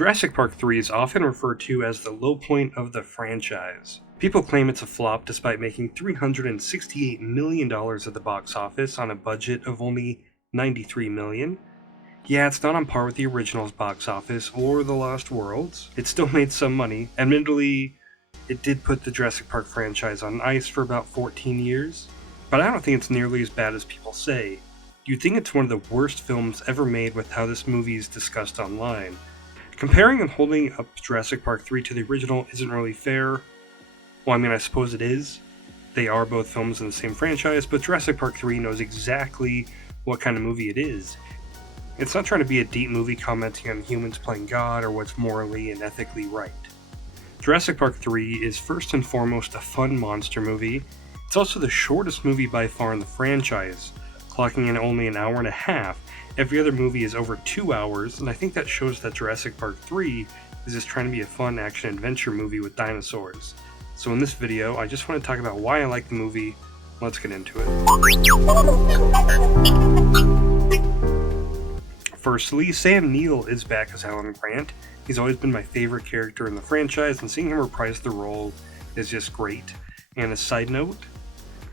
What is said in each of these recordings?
Jurassic Park 3 is often referred to as the low point of the franchise. People claim it's a flop despite making $368 million at the box office on a budget of only $93 million. Yeah, it's not on par with the original's box office or The Lost Worlds. It still made some money. Admittedly, it did put the Jurassic Park franchise on ice for about 14 years, but I don't think it's nearly as bad as people say. You'd think it's one of the worst films ever made with how this movie is discussed online. Comparing and holding up Jurassic Park 3 to the original isn't really fair. Well, I mean, I suppose it is. They are both films in the same franchise, but Jurassic Park 3 knows exactly what kind of movie it is. It's not trying to be a deep movie commenting on humans playing God or what's morally and ethically right. Jurassic Park 3 is first and foremost a fun monster movie. It's also the shortest movie by far in the franchise, clocking in only an hour and a half. Every other movie is over 2 hours, and I think that shows that Jurassic Park 3 is just trying to be a fun action-adventure movie with dinosaurs. So in this video, I just want to talk about why I like the movie. Let's get into it. Firstly, Sam Neill is back as Alan Grant. He's always been my favorite character in the franchise, and seeing him reprise the role is just great. And a side note,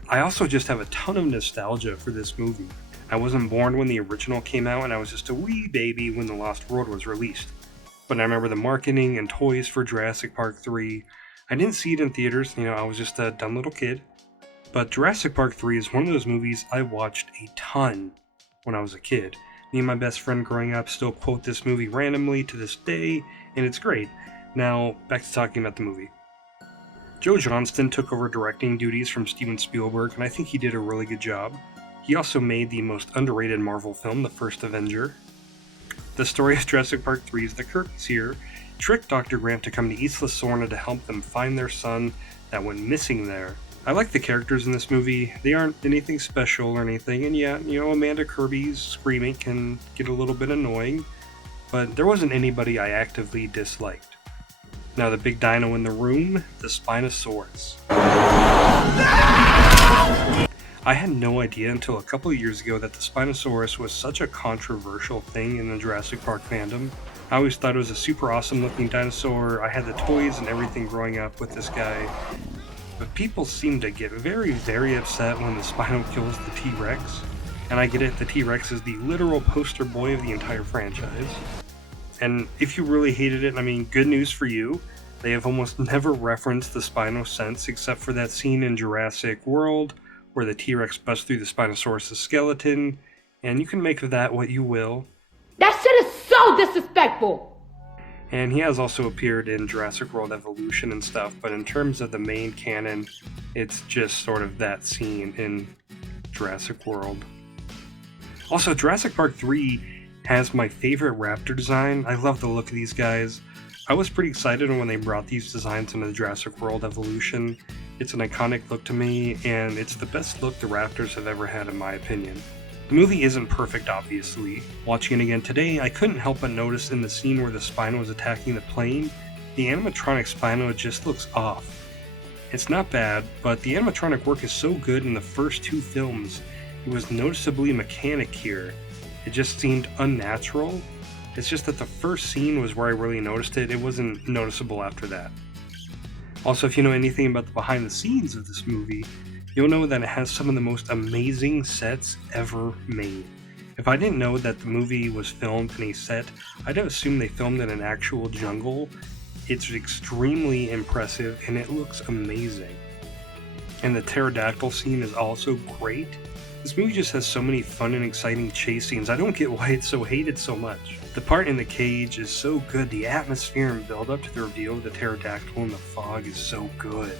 I also just have a ton of nostalgia for this movie. I wasn't born when the original came out, and I was just a wee baby when The Lost World was released. But I remember the marketing and toys for Jurassic Park 3. I didn't see it in theaters, I was just a dumb little kid. But Jurassic Park 3 is one of those movies I watched a ton when I was a kid. Me and my best friend growing up still quote this movie randomly to this day, and it's great. Now, back to talking about the movie. Joe Johnston took over directing duties from Steven Spielberg, and I think he did a really good job. He also made the most underrated Marvel film, The First Avenger. The story of Jurassic Park 3 is the Kirkys here tricked Dr. Grant to come to Isla Sorna to help them find their son that went missing there. I like the characters in this movie. They aren't anything special or anything, and yeah, Amanda Kirby's screaming can get a little bit annoying, but there wasn't anybody I actively disliked. Now the big dino in the room, the Spinosaurus. I had no idea until a couple of years ago that the Spinosaurus was such a controversial thing in the Jurassic Park fandom. I always thought it was a super awesome looking dinosaur. I had the toys and everything growing up with this guy. But people seem to get very, very upset when the Spino kills the T-Rex. And I get it, the T-Rex is the literal poster boy of the entire franchise. And if you really hated it, good news for you. They have almost never referenced the Spino since, except for that scene in Jurassic World where the T-Rex busts through the Spinosaurus' skeleton, and you can make of that what you will. That shit is so disrespectful! And he has also appeared in Jurassic World Evolution and stuff, but in terms of the main canon, it's just sort of that scene in Jurassic World. Also, Jurassic Park 3 has my favorite raptor design. I love the look of these guys. I was pretty excited when they brought these designs into Jurassic World Evolution. It's an iconic look to me, and it's the best look the Raptors have ever had in my opinion. The movie isn't perfect, obviously. Watching it again today, I couldn't help but notice in the scene where the Spino is attacking the plane, the animatronic Spino just looks off. It's not bad, but the animatronic work is so good in the first two films, it was noticeably mechanic here. It just seemed unnatural. It's just that the first scene was where I really noticed it. It wasn't noticeable after that. Also, if you know anything about the behind the scenes of this movie, you'll know that it has some of the most amazing sets ever made. If I didn't know that the movie was filmed in a set, I'd have assumed they filmed in an actual jungle. It's extremely impressive and it looks amazing. And the pterodactyl scene is also great. This movie just has so many fun and exciting chase scenes. I don't get why it's so hated so much. The part in the cage is so good. The atmosphere and build up to the reveal of the pterodactyl in the fog is so good.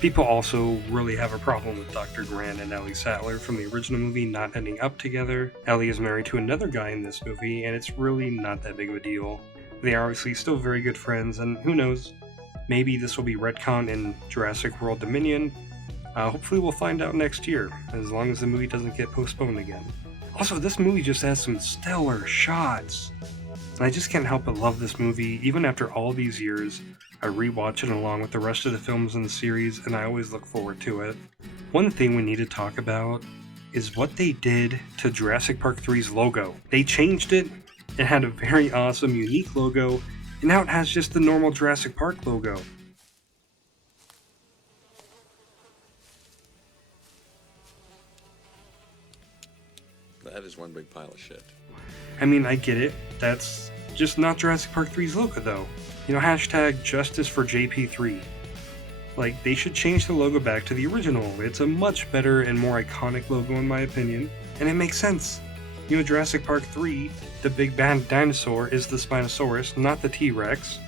People also really have a problem with Dr. Grant and Ellie Sattler from the original movie not ending up together. Ellie is married to another guy in this movie, and it's really not that big of a deal. They are obviously still very good friends, and who knows, maybe this will be retconned in Jurassic World Dominion. Hopefully we'll find out next year, as long as the movie doesn't get postponed again. Also, this movie just has some stellar shots. And I just can't help but love this movie. Even after all these years, I rewatch it along with the rest of the films in the series, and I always look forward to it. One thing we need to talk about is what they did to Jurassic Park 3's logo. They changed it, It had a very awesome, unique logo, and now it has just the normal Jurassic Park logo. That is one big pile of shit. I mean, I get it. That's just not Jurassic Park 3's logo, though. You know, hashtag justice for JP3. Like, they should change the logo back to the original. It's a much better and more iconic logo in my opinion, and it makes sense. You know, Jurassic Park 3, the big bad dinosaur is the Spinosaurus, not the T-Rex.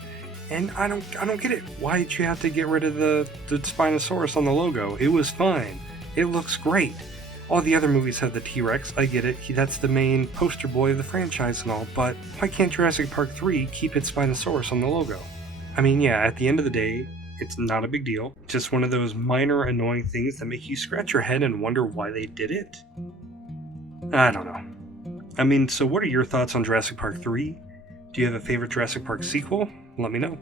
And I don't get it. Why did you have to get rid of the Spinosaurus on the logo? It was fine. It looks great. All the other movies have the T-Rex, I get it. That's the main poster boy of the franchise and all, but why can't Jurassic Park 3 keep its Spinosaurus on the logo? I mean, yeah, at the end of the day, it's not a big deal. Just one of those minor annoying things that make you scratch your head and wonder why they did it. I don't know. I mean, so what are your thoughts on Jurassic Park 3? Do you have a favorite Jurassic Park sequel? Let me know.